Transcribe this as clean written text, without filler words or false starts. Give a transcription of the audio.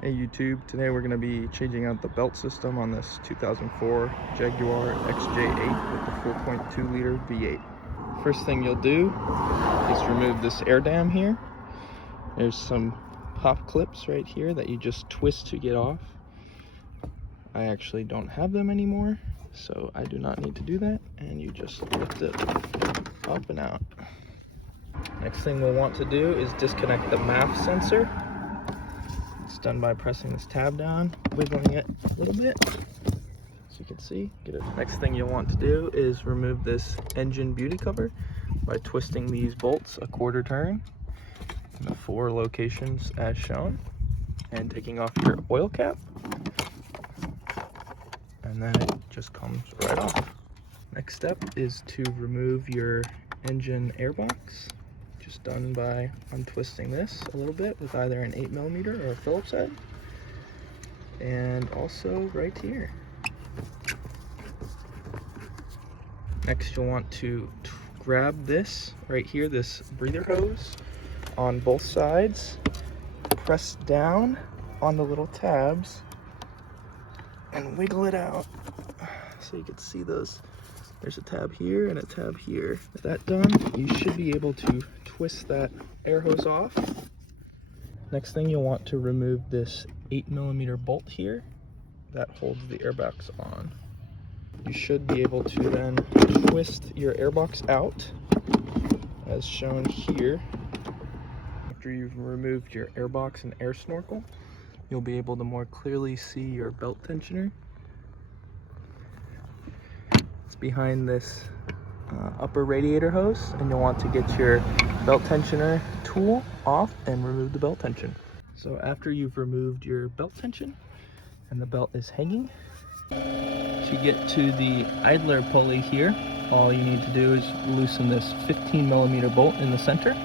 Hey YouTube, today we're going to be changing out the belt system on this 2004 Jaguar XJ8 with the 4.2 liter V8. First thing you'll do is remove this air dam here. There's some pop clips right here that you just twist to get off. I actually don't have them anymore, so I do not need to do that, and you just lift it up and out. Next thing we'll want to do is disconnect the MAF sensor. It's done by pressing this tab down, wiggling it a little bit, so you can see, get it. Next thing you'll want to do is remove this engine beauty cover by twisting these bolts a quarter turn in the 4 locations as shown, and taking off your oil cap, and then it just comes right off. Next step is to remove your engine airbox. Just done by untwisting this a little bit with either an 8mm or a Phillips head, and also right here. Next you'll want to grab this right here, this breather hose, on both sides, press down on the little tabs and wiggle it out so you can see those. There's a tab here and a tab here. With that done, you should be able to twist that air hose off. Next thing, you'll want to remove this 8mm bolt here that holds the airbox on. You should be able to then twist your airbox out as shown here. After you've removed your airbox and air snorkel, you'll be able to more clearly see your belt tensioner. It's behind this upper radiator hose, and you'll want to get your belt tensioner tool off and remove the belt tension. So after you've removed your belt tension and the belt is hanging, to get to the idler pulley here, all you need to do is loosen this 15mm bolt in the center.